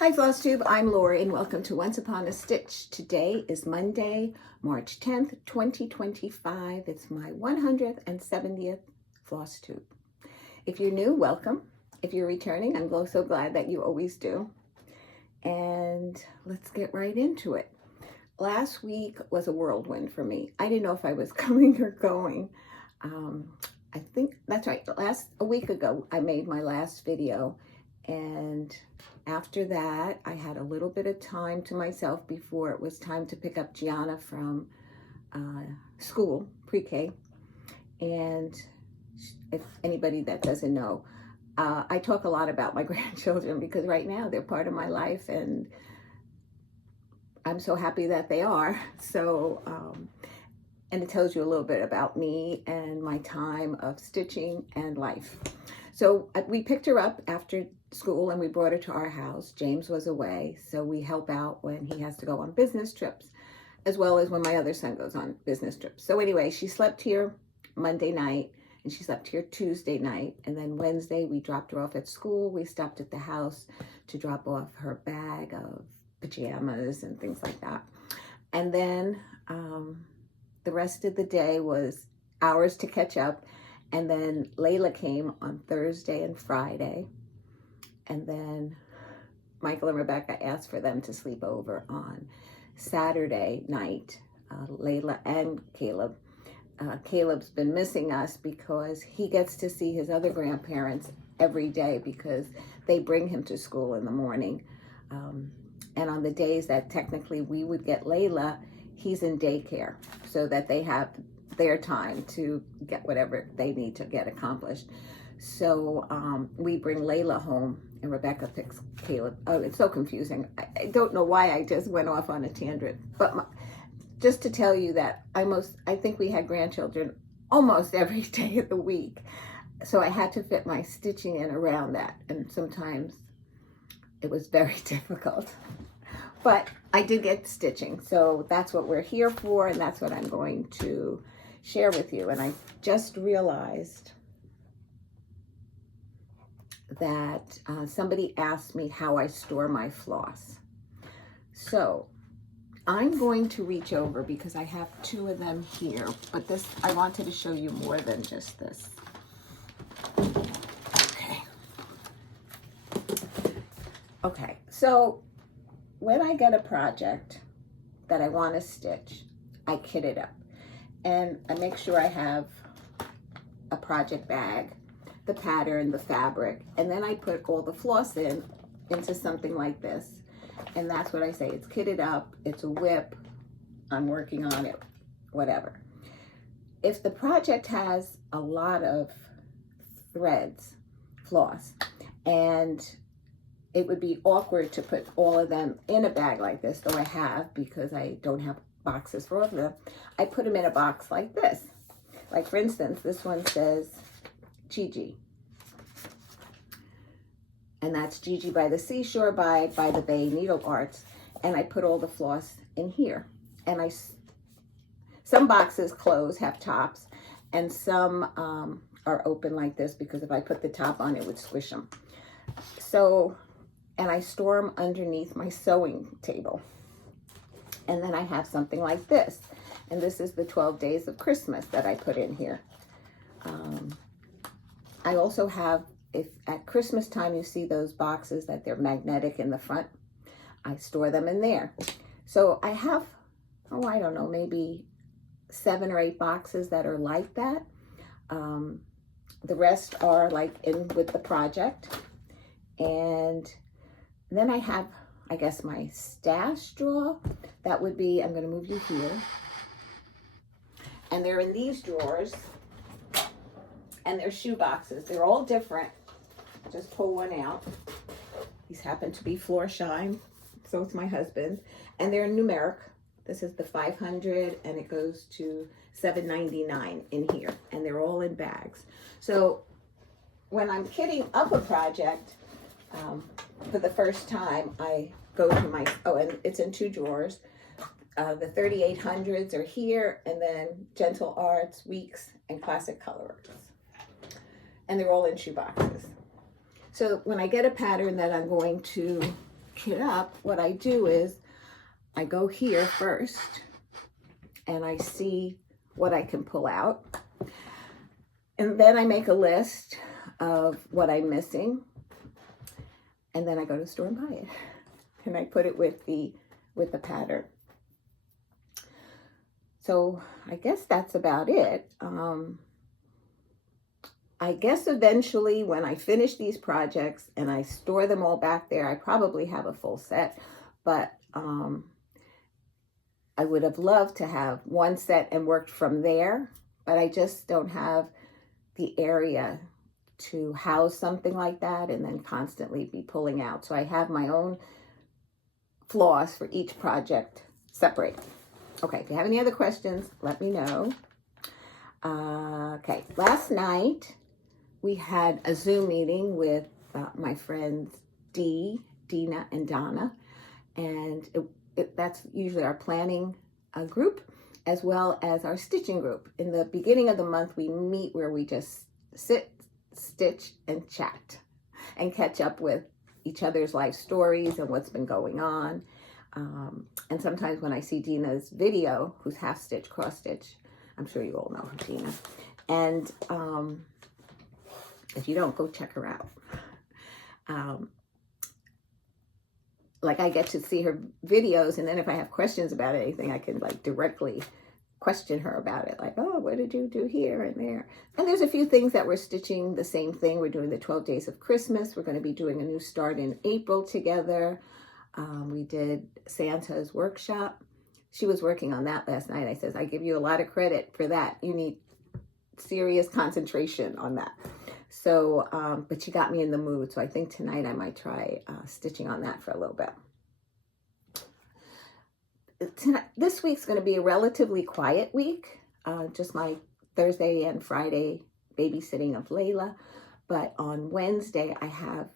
Hi Flosstube, I'm Lori and welcome to Once Upon a Stitch. Today is Monday, March 10th, 2025. It's my 170th Flosstube. If you're new, welcome. If you're returning, I'm so glad that you always do. And let's get right into it. Last week was a whirlwind for me. I didn't know if I was coming or going. I think that's right. A week ago, I made my last video, and after that, I had a little bit of time to myself before it was time to pick up Gianna from school, pre-K. And if anybody that doesn't know, I talk a lot about my grandchildren because right now they're part of my life, and I'm so happy that they are. So, and it tells you a little bit about me and my time of stitching and life. So we picked her up after school and we brought her to our house. James was away, so we help out when he has to go on business trips, as well as when my other son goes on business trips. So anyway, she slept here Monday night and she slept here Tuesday night. And then Wednesday, we dropped her off at school. We stopped at the house to drop off her bag of pajamas and things like that. And then the rest of the day was ours to catch up. And then Layla came on Thursday and Friday. And then Michael and Rebecca asked for them to sleep over on Saturday night, Layla and Caleb. Caleb's been missing us because he gets to see his other grandparents every day because they bring him to school in the morning. And on the days that technically we would get Layla, he's in daycare so that they have their time to get whatever they need to get accomplished. So we bring Layla home and Rebecca picks Caleb. Oh, it's so confusing. I don't know why I just went off on a tangent, but just to tell you that I think we had grandchildren almost every day of the week. So I had to fit my stitching in around that. And sometimes it was very difficult, but I did get stitching. So that's what we're here for. And that's what I'm going to share with you. And I just realized that somebody asked me how I store my floss. So I'm going to reach over because I have two of them here, but this, I wanted to show you more than just this. Okay, so when I get a project that I want to stitch, I kit it up. And I make sure I have a project bag, the pattern, the fabric, and then I put all the floss into something like this. And that's what I say, it's kitted up, it's a whip, I'm working on it, whatever. If the project has a lot of threads, floss, and it would be awkward to put all of them in a bag like this, though I have, because I don't have boxes for all of them. I put them in a box like this. Like for instance, this one says Gigi. And that's Gigi by the Seashore by the Bay Needle Arts. And I put all the floss in here. And some boxes close, have tops, and some are open like this because if I put the top on, it would squish them. So, and I store them underneath my sewing table. And then I have something like this. And this is the 12 Days of Christmas that I put in here. I also have, if at Christmas time you see those boxes that they're magnetic in the front, I store them in there. So I have, I don't know, maybe 7 or 8 boxes that are like that. The rest are like in with the project. And then I have, I guess, my stash drawer. That would be, I'm going to move you here. And they're in these drawers. And they're shoe boxes. They're all different. Just pull one out. These happen to be Floor Shine. So it's my husband. And they're numeric. This is the 500 and it goes to $7.99 in here. And they're all in bags. So when I'm kitting up a project, for the first time, I go to my, and it's in 2 drawers. The 3800s are here, and then Gentle Arts, Weeks, and Classic Colors. And they're all in shoe boxes. So when I get a pattern that I'm going to it up, what I do is I go here first and I see what I can pull out. And then I make a list of what I'm missing. And then I go to the store and buy it. And I put it with the pattern. So I guess that's about it. I guess eventually when I finish these projects and I store them all back there, I probably have a full set. But I would have loved to have one set and worked from there. But I just don't have the area to house something like that and then constantly be pulling out. So I have my own floss for each project separate. Okay, if you have any other questions, let me know. Okay, last night we had a Zoom meeting with my friends Dena, and Dena, and that's usually our planning group, as well as our stitching group. In the beginning of the month, we meet where we just sit, stitch, and chat, and catch up with each other's life stories and what's been going on. And sometimes when I see Dena's video, who's half stitch, cross stitch, I'm sure you all know her, Dena. And if you don't, go check her out. Like I get to see her videos, and then if I have questions about anything, I can like directly question her about it. Like, oh, what did you do here and there? And there's a few things that we're stitching the same thing. We're doing the 12 Days of Christmas. We're going to be doing a new start in April together. We did Santa's workshop. She was working on that last night. I says, I give you a lot of credit for that. You need serious concentration on that. So, but she got me in the mood. So I think tonight I might try stitching on that for a little bit. This week's going to be a relatively quiet week. Just my Thursday and Friday babysitting of Layla. But on Wednesday, I have,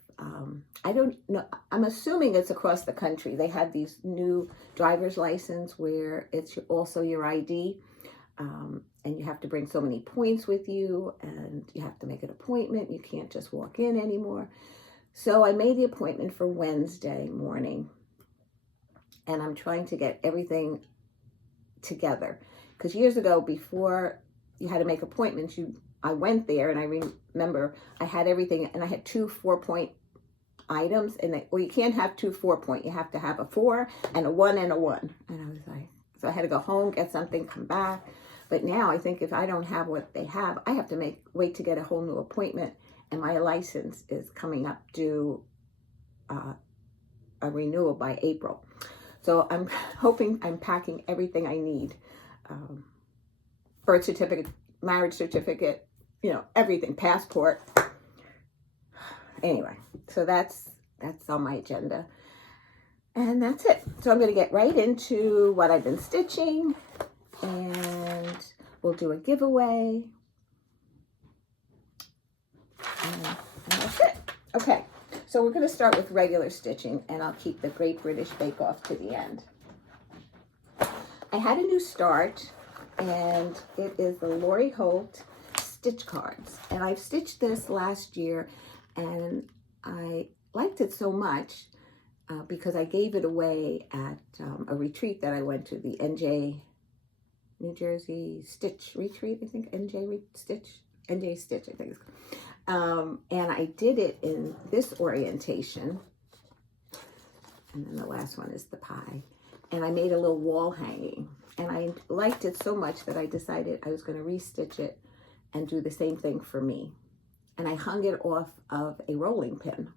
I don't know, I'm assuming it's across the country. They have these new driver's license where it's also your ID. And you have to bring so many points with you, and you have to make an appointment. You can't just walk in anymore. So I made the appointment for Wednesday morning, and I'm trying to get everything together. Because years ago, before you had to make appointments, I went there, and I remember I had everything, and I had 2 4-point items, and well, you can't have 2 4-point. You have to have a 4 and a 1 and a 1. And I was like, so I had to go home, get something, come back. But now I think if I don't have what they have, I have to wait to get a whole new appointment. And my license is coming up due a renewal by April. So I'm hoping I'm packing everything I need. Birth certificate, marriage certificate, everything, passport. Anyway, so that's on my agenda. And that's it. So I'm going to get right into what I've been stitching. And we'll do a giveaway. And that's it. Okay, so we're going to start with regular stitching, and I'll keep the Great British Bake Off to the end. I had a new start, and it is the Lori Holt stitch cards. And I've stitched this last year, and I liked it so much because I gave it away at a retreat that I went to, the NJ New Jersey Stitch Retreat, I think, NJ Stitch, I think. And I did it in this orientation. And then the last one is the pie. And I made a little wall hanging. And I liked it so much that I decided I was going to restitch it and do the same thing for me. And I hung it off of a rolling pin.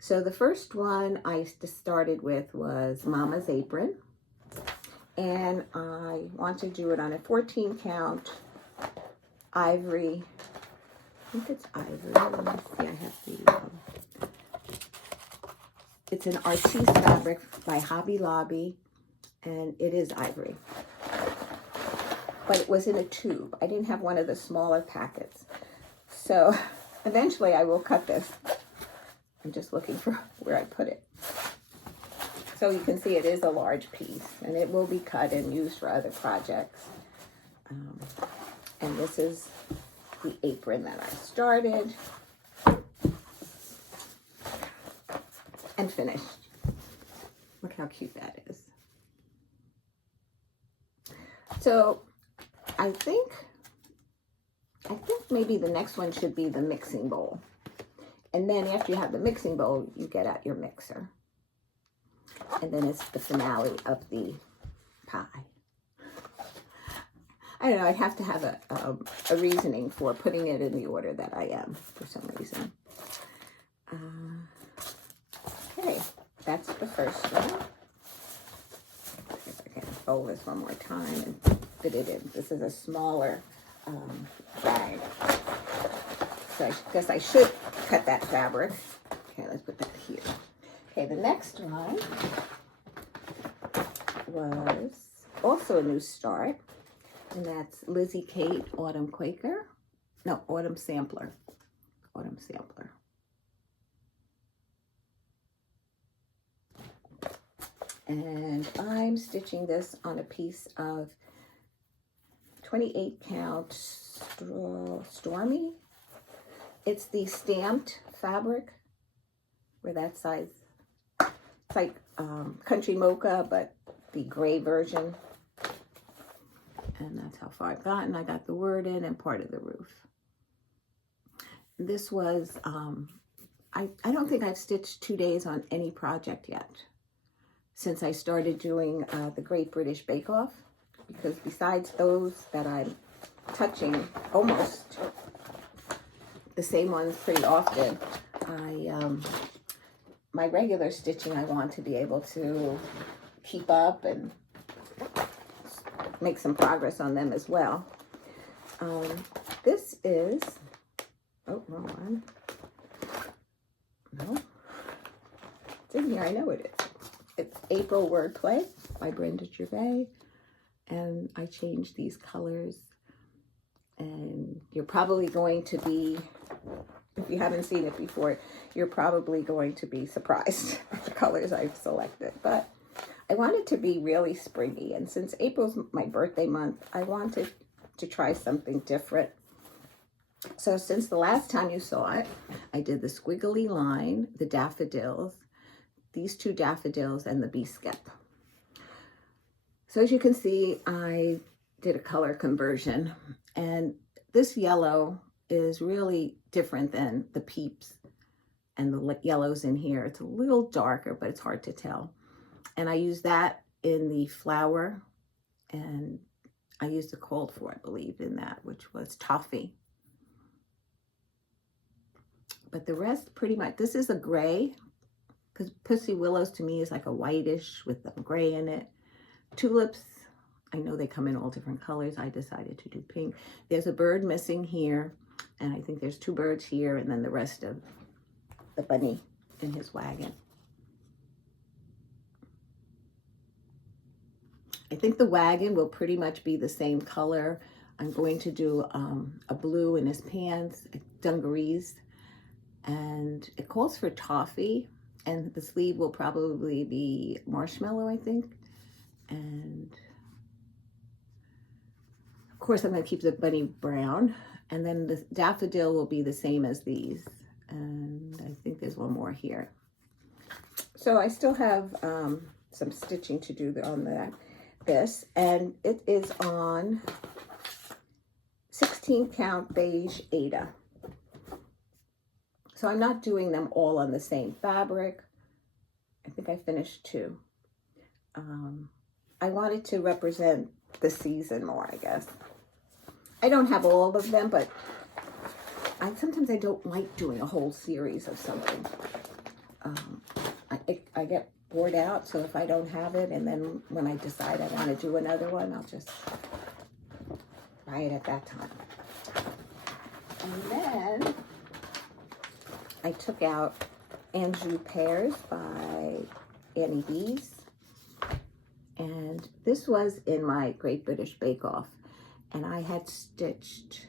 So the first one I started with was Mama's Apron. And I want to do it on a 14 count ivory. I think it's ivory. Let me see. I have the. It's an Artiste fabric by Hobby Lobby, and it is ivory. But it was in a tube. I didn't have one of the smaller packets. So eventually I will cut this. I'm just looking for where I put it. So you can see it is a large piece, and it will be cut and used for other projects. And this is the apron that I started. and finished. Look how cute that is. So I think maybe the next one should be the mixing bowl. And then after you have the mixing bowl, you get out your mixer. And then it's the finale of the pie. I don't know, I'd have to have a reasoning for putting it in the order that I am for some reason. Okay, that's the first one. If I can fold this one more time and fit it in. This is a smaller bag. So I guess I should cut that fabric. Okay, let's put that here. Okay, the next one was also a new start. And that's Lizzie Kate Autumn Quaker. No, Autumn Sampler. Autumn Sampler. And I'm stitching this on a piece of 28 count Stormy. It's the stamped fabric, where that size, it's like Country Mocha, but the gray version. And that's how far I've gotten. I got the word in and part of the roof. This was, I don't think I've stitched 2 days on any project yet since I started doing the Great British Bake Off, because besides those that I'm touching almost the same ones pretty often, my regular stitching, I want to be able to keep up and make some progress on them as well. This is, oh, wrong one. No, it's in here, I know it is. It's April Wordplay by Brenda Gervais, and I changed these colors, and you're probably going to be, if you haven't seen it before, you're probably going to be surprised at the colors I've selected, but I wanted to be really springy, and since April's my birthday month, I wanted to try something different. So since the last time you saw it, I did the squiggly line, the daffodils, these two daffodils, and the bee skep. So as you can see, I did a color conversion, and this yellow is really different than the peeps and the yellows in here. It's a little darker, but it's hard to tell. And I used that in the flower, and I used a called for, I believe, in that, which was toffee. But the rest pretty much, this is a gray, because Pussy Willows to me is like a whitish with some gray in it. Tulips, I know they come in all different colors. I decided to do pink. There's a bird missing here, and I think there's 2 birds here, and then the rest of the bunny in his wagon. I think the wagon will pretty much be the same color. I'm going to do a blue in his pants, dungarees, and it calls for toffee, and the sleeve will probably be marshmallow, I think. And of course I'm going to keep the bunny brown, and then the daffodil will be the same as these, and I think there's one more here. So I still have some stitching to do on this, and it is on 16 count beige Ada. So I'm not doing them all on the same fabric. I think I finished 2. I wanted to represent the season more, I guess. I don't have all of them, but sometimes I don't like doing a whole series of something. I get bored out, so if I don't have it, and then when I decide I want to do another one, I'll just buy it at that time. And then I took out Anjou Pears by Annie Bees, and this was in my Great British Bake Off, and I had stitched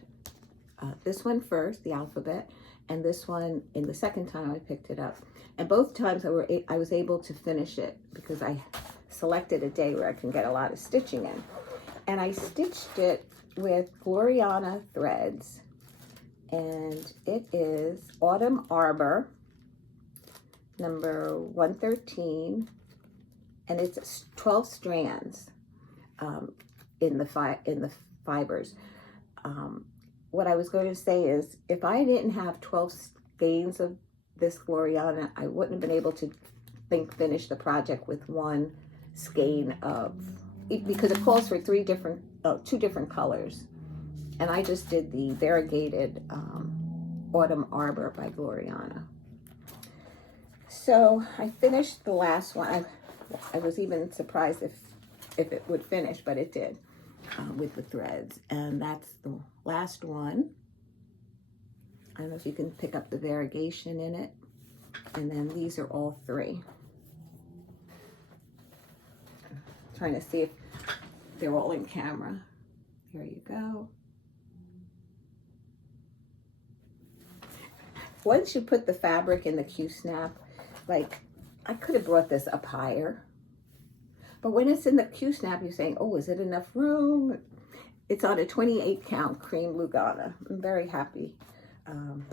this one first, the alphabet, and this one in the second time I picked it up. And both times I was able to finish it because I selected a day where I can get a lot of stitching in. And I stitched it with Gloriana threads, and it is Autumn Arbor number 113, and it's 12 strands in the fibers. What I was going to say is, if I didn't have 12 skeins of this Gloriana, I wouldn't have been able to finish the project with one skein of, because it calls for two different colors. And I just did the variegated Autumn Arbor by Gloriana. So I finished the last one. I was even surprised if it would finish, but it did, with the threads. And that's the last one. I don't know if you can pick up the variegation in it. And then these are all three. I'm trying to see if they're all in camera. There you go. Once you put the fabric in the Q-snap, like, I could have brought this up higher. But when it's in the Q-snap, you're saying, oh, is it enough room? It's on a 28 count cream Lugana. I'm very happy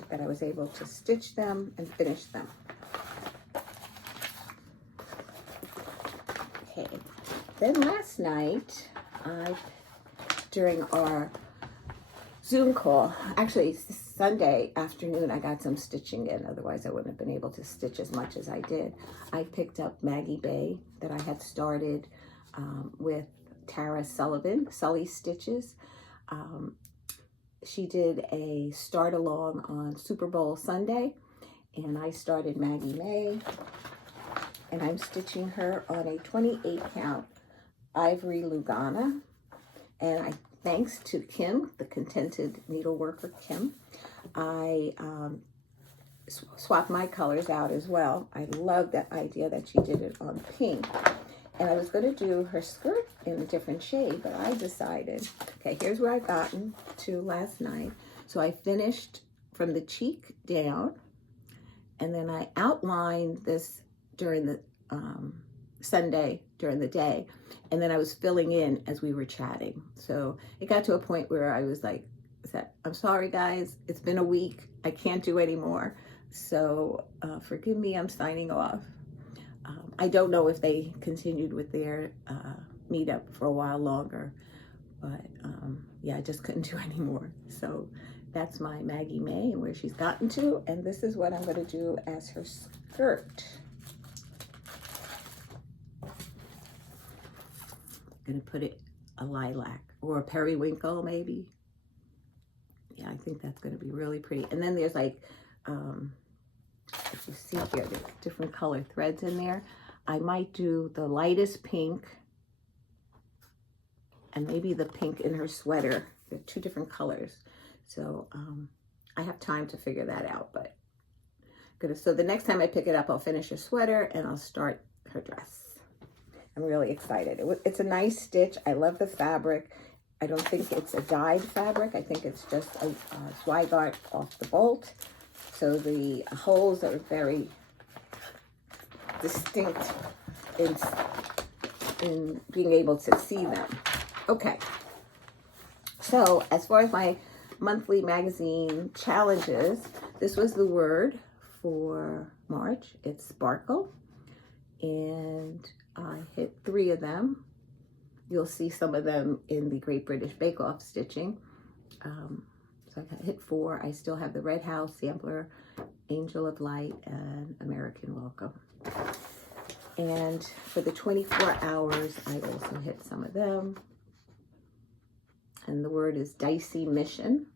that I was able to stitch them and finish them. Okay, then last night, during our Zoom call, actually Sunday afternoon, I got some stitching in, otherwise I wouldn't have been able to stitch as much as I did. I picked up Maggie May that I had started with Tara Sully Stitches. She did a start along on Super Bowl Sunday, and I started Maggie May, and I'm stitching her on a 28 count ivory Lugana. And thanks to Kim, the Contented Needleworker Kim, I swapped my colors out as well. I love that idea that she did it on pink. And I was going to do her skirt in a different shade, but I decided, okay, here's where I've gotten to last night. So I finished from the cheek down, and then I outlined this during the Sunday during the day, and then I was filling in as we were chatting. So it got to a point where I was like, I'm sorry guys, it's been a week, I can't do anymore, so forgive me, I'm signing off. I don't know if they continued with their meetup for a while longer, but yeah, I just couldn't do anymore. So that's my Maggie May and where she's gotten to, and this is what I'm going to do as her skirt. Gonna put it a lilac or a periwinkle maybe. Yeah, I think that's gonna be really pretty. And then there's like, if you see here, there's different color threads in there. I might do the lightest pink and maybe the pink in her sweater. They're two different colors. So I have time to figure that out, but so the next time I pick it up, I'll finish her sweater and I'll start her dress. I'm really excited. It's a nice stitch. I love the fabric. I don't think it's a dyed fabric. I think it's just a Zweigart off the bolt. So the holes are very distinct in being able to see them. Okay. So as far as my monthly magazine challenges, this was the word for March. It's sparkle. And I hit 3 of them. You'll see some of them in the Great British Bake Off stitching. So I hit 4. I still have the Red House Sampler, Angel of Light, and American Welcome. And for the 24 hours, I also hit some of them. And the word is Dicey Mission.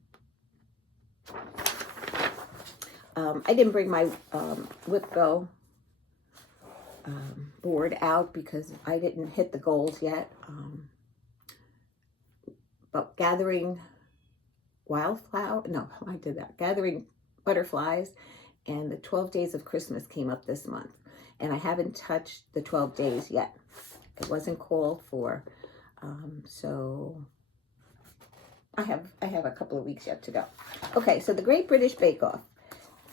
I didn't bring my Whip Go board out because I didn't hit the goals yet. But gathering gathering butterflies and the 12 days of Christmas came up this month, and I haven't touched the 12 days yet. It wasn't called for, so I have a couple of weeks yet to go. Okay, so the Great British Bake Off.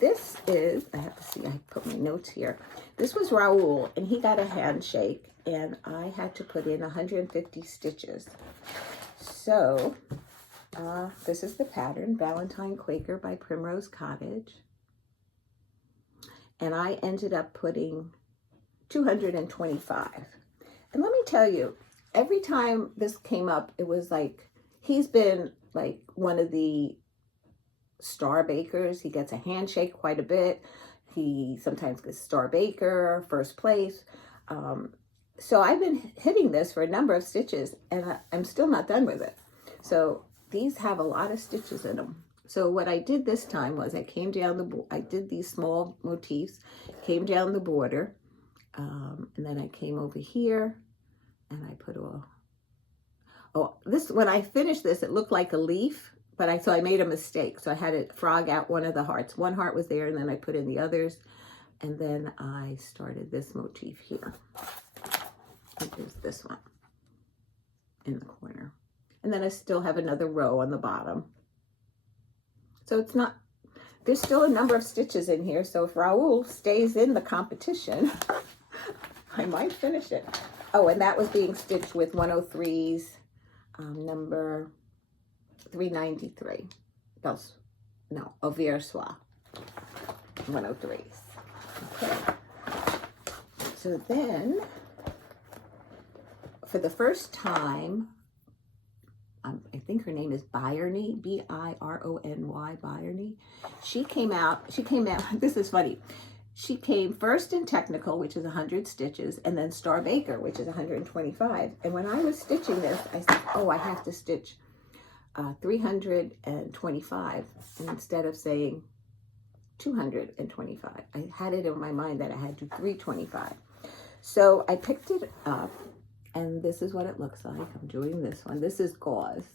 This is, I have to see, I put my notes here. This was Raoul, and he got a handshake, and I had to put in 150 stitches. So, this is the pattern, Valentine Quaker by Primrose Cottage. and I ended up putting 225. And let me tell you, every time this came up, it was like, he's been like one of the star bakers. He gets a handshake quite a bit. He sometimes gets star baker, first place. So I've been hitting this for a number of stitches, and I'm still not done with it. So these have a lot of stitches in them. So what I did this time was I came down I did these small motifs, came down the border, and then I came over here and I put when I finished this, it looked like a leaf, but so I made a mistake. So I had to frog out one of the hearts. One heart was there, and then I put in the others, and then I started this motif here. There's this one in the corner. And then I still have another row on the bottom. So it's not, there's still a number of stitches in here. So if Raul stays in the competition, I might finish it. Oh, and that was being stitched with 103's number 393. Ouvert Soie 103's. Okay. So then, for the first time, I think her name is Byrony, B-I-R-O-N-Y, Byrony. She came out, this is funny. She came first in technical, which is 100 stitches, and then Star Baker, which is 125. And when I was stitching this, I said, oh, I have to stitch 325 instead of saying 225. I had it in my mind that I had to 325. So I picked it up, and this is what it looks like. I'm doing this one. This is gauze.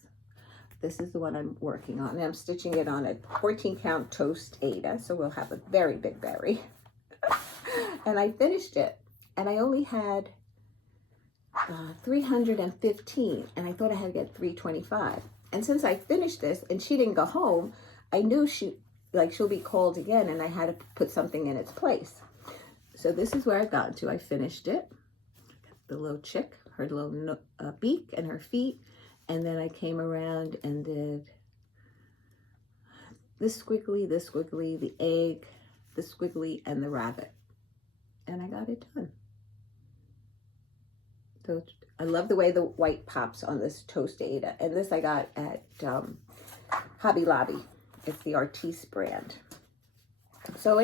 This is the one I'm working on. And I'm stitching it on a 14 count toast Ada. So we'll have a very big berry. And I finished it. And I only had 315. And I thought I had to get 325. And since I finished this and she didn't go home, I knew she'll be called again. And I had to put something in its place. So this is where I've gotten to. I finished it. The little chick, her little beak and her feet. And then I came around and did this squiggly, the egg, the squiggly, and the rabbit. And I got it done. So I love the way the white pops on this toast Ada. And this I got at Hobby Lobby. It's the Artiste brand. So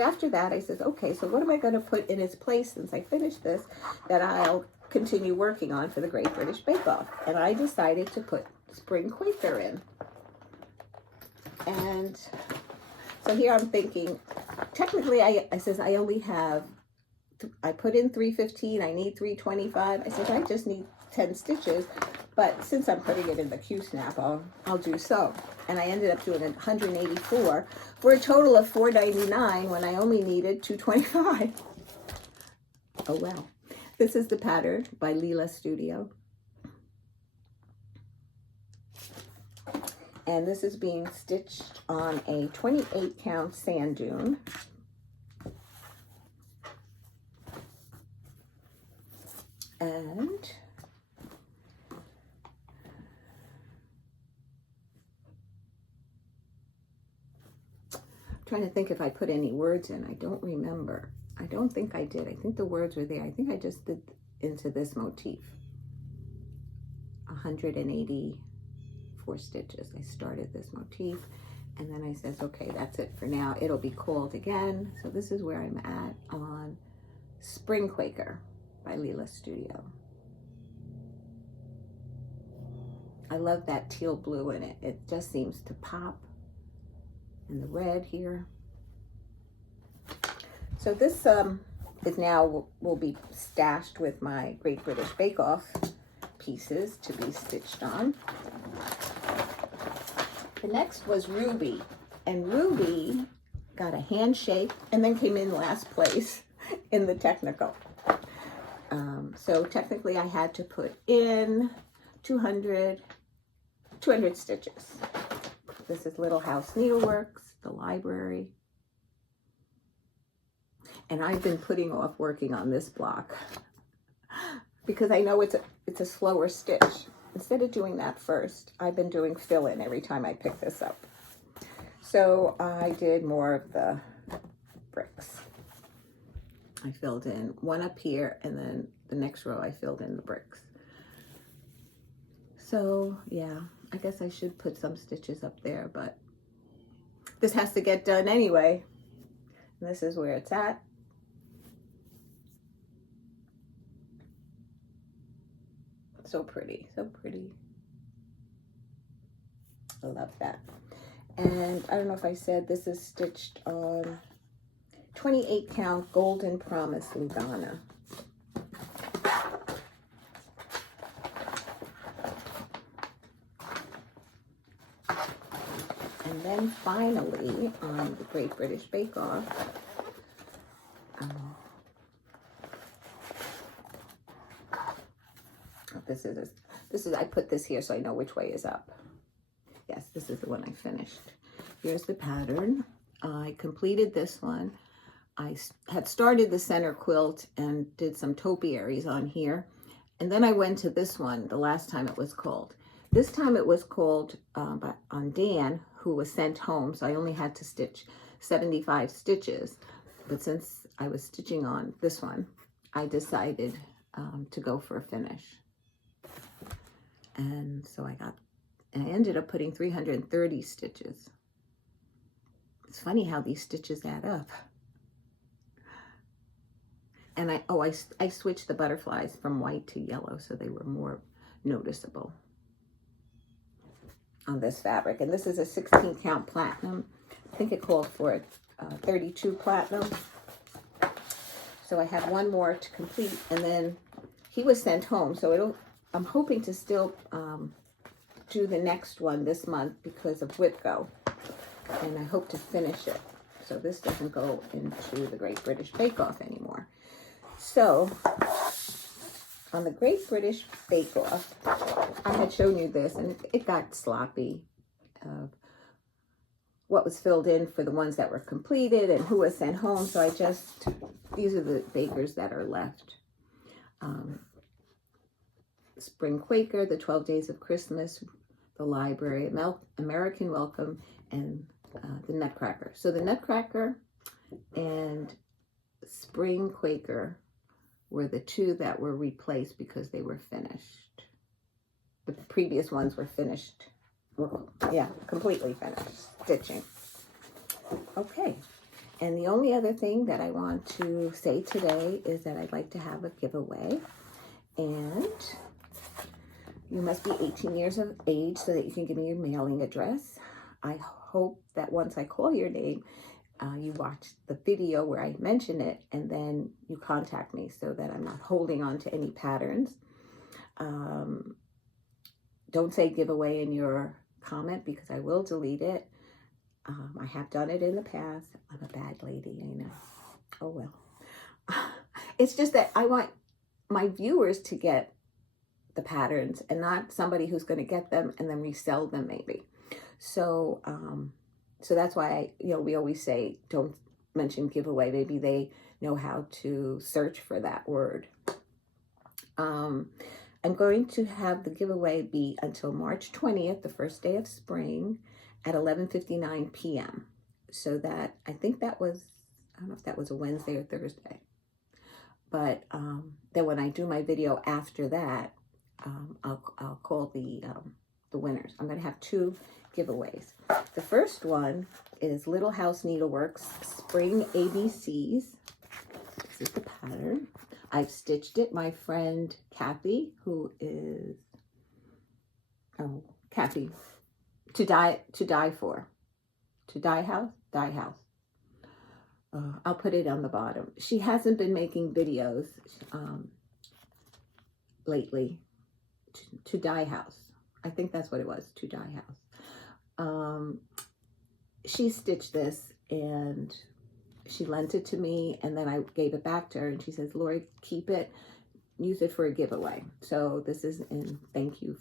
after that, I said, okay, so what am I going to put in its place since I finished this that I'll continue working on for the Great British Bake Off? And I decided to put Spring Quaker in. And so here I'm thinking, technically I says I only have, I put in 315, I need 325. I said I just need 10 stitches, but since I'm putting it in the Q-snap, I'll do so. And I ended up doing 184 for a total of $4.99 when I only needed 225. Oh well. This is the pattern by Leela Studio. And this is being stitched on a 28 count sand dune. And I'm trying to think if I put any words in. I don't remember. I don't think I did. I think the words were there. I think I just did into this motif. 184 stitches. I started this motif and then I says, okay, that's it for now. It'll be called again. So this is where I'm at on Spring Quaker by Leela Studio. I love that teal blue in it. It just seems to pop. And the red here. So this is now will be stashed with my Great British Bake Off pieces to be stitched on. The next was Ruby, and Ruby got a handshake and then came in last place in the technical. So technically I had to put in 200 stitches. This is Little House Needleworks, the library. And I've been putting off working on this block because I know it's a slower stitch. Instead of doing that first, I've been doing fill-in every time I pick this up. So I did more of the bricks. I filled in one up here, and then the next row I filled in the bricks. So yeah, I guess I should put some stitches up there, but this has to get done anyway. And this is where it's at. So pretty, so pretty. I love that. And I don't know if I said this is stitched on 28 count Golden Promise Lugana. And then finally, on the Great British Bake Off, this is I put this here so I know which way is up. Yes, this is the one I finished. Here's the pattern. I completed this one. I had started the center quilt and did some topiaries on here. And then I went to this one the last time it was called. This time it was called on Dan, who was sent home. So I only had to stitch 75 stitches. But since I was stitching on this one, I decided to go for a finish. And so I ended up putting 330 stitches. It's funny how these stitches add up. And I switched the butterflies from white to yellow so they were more noticeable on this fabric. And this is a 16 count platinum. I think it called for 32 platinum. So I have one more to complete, and then he was sent home. So I'm hoping to still do the next one this month because of Whipco, and I hope to finish it so this doesn't go into the Great British Bake Off anymore. So on the Great British Bake Off, I had shown you this, and it got sloppy of what was filled in for the ones that were completed and who was sent home. So these are the bakers that are left. Spring Quaker, the 12 Days of Christmas, the Library, American Welcome, and the Nutcracker. So the Nutcracker and Spring Quaker were the two that were replaced because they were finished. The previous ones were finished. Yeah, completely finished stitching. Okay. And the only other thing that I want to say today is that I'd like to have a giveaway. And you must be 18 years of age so that you can give me your mailing address. I hope that once I call your name, you watch the video where I mention it, and then you contact me so that I'm not holding on to any patterns. Don't say giveaway in your comment because I will delete it. I have done it in the past. I'm a bad lady, I know. Oh well. It's just that I want my viewers to get the patterns and not somebody who's going to get them and then resell them maybe. So so that's why we always say don't mention giveaway. Maybe they know how to search for that word. I'm going to have the giveaway be until March 20th, the first day of spring, at 11:59 p.m. So that, I think that was, I don't know if that was a Wednesday or Thursday. But then when I do my video after that, I'll call the winners. I'm going to have two giveaways. The first one is Little House Needleworks Spring ABCs. This is the pattern. I've stitched it. My friend Kathy, who is Kathy, to die for, to die house. I'll put it on the bottom. She hasn't been making videos lately. To die house. I think that's what it was. To die house. She stitched this and she lent it to me, and then I gave it back to her, and she says, Lori, keep it, use it for a giveaway. So this is in thank you,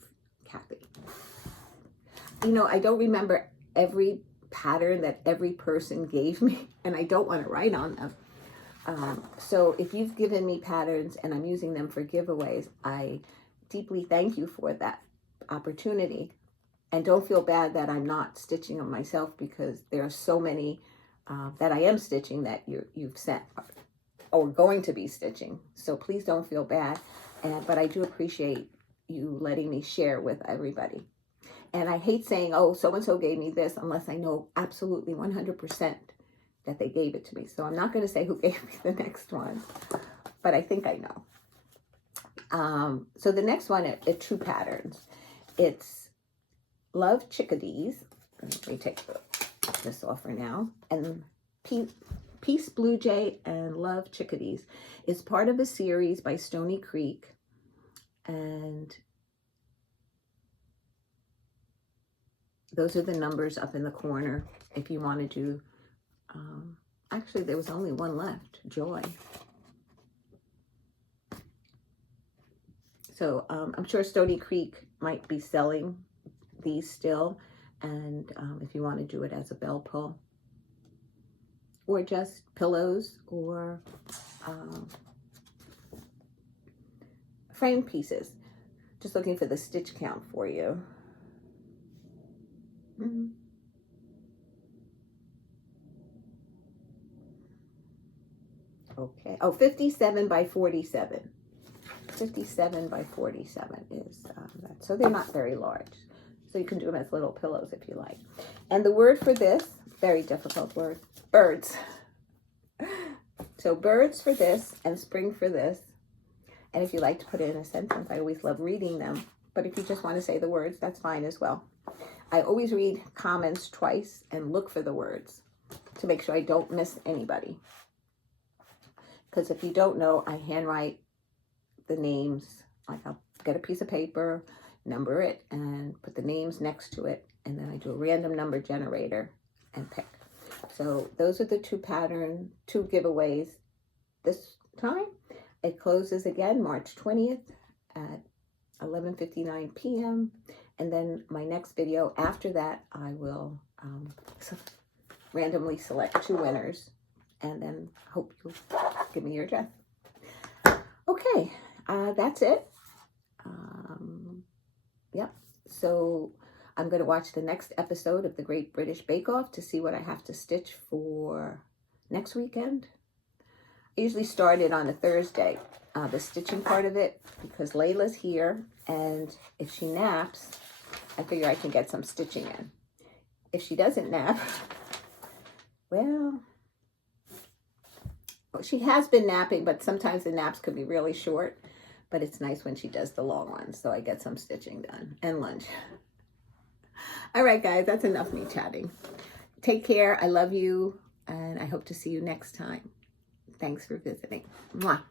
Kathy. I don't remember every pattern that every person gave me, and I don't want to write on them. So if you've given me patterns and I'm using them for giveaways, I deeply thank you for that opportunity. And don't feel bad that I'm not stitching them myself, because there are so many that I am stitching that you've sent. or going to be stitching. So please don't feel bad. But I do appreciate you letting me share with everybody. And I hate saying, oh, so-and-so gave me this, unless I know absolutely 100% that they gave it to me. So I'm not going to say who gave me the next one, but I think I know. So the next one are 2 patterns. It's Love Chickadees. Let me take this off for now. And Peace Blue Jay and Love Chickadees is part of a series by Stony Creek. And those are the numbers up in the corner if you want to do, actually there was only one left, Joy. So I'm sure Stony Creek might be selling these still. And if you want to do it as a bell pull, or just pillows, or frame pieces. Just looking for the stitch count for you. Okay. Oh, 57 by 47. 57 by 47 is that. So they're not very large. So you can do them as little pillows if you like. And the word for this, very difficult word, birds. So birds for this and spring for this. And if you like to put it in a sentence, I always love reading them. But if you just want to say the words, that's fine as well. I always read comments twice and look for the words to make sure I don't miss anybody. Because if you don't know, I handwrite the names. Like I'll get a piece of paper, number it, and put the names next to it. And then I do a random number generator and pick. So those are the 2 giveaways this time. It closes again March 20th at 11:59 p.m. And then my next video after that, I will randomly select 2 winners. And then hope you'll give me your address. Okay, that's it. Yep. So I'm going to watch the next episode of the Great British Bake Off to see what I have to stitch for next weekend. I usually start it on a Thursday, the stitching part of it, because Layla's here, and if she naps, I figure I can get some stitching in. If she doesn't nap, well, she has been napping, but sometimes the naps could be really short, but it's nice when she does the long ones, so I get some stitching done, and lunch. All right, guys, that's enough me chatting. Take care. I love you, and I hope to see you next time. Thanks for visiting. Mwah.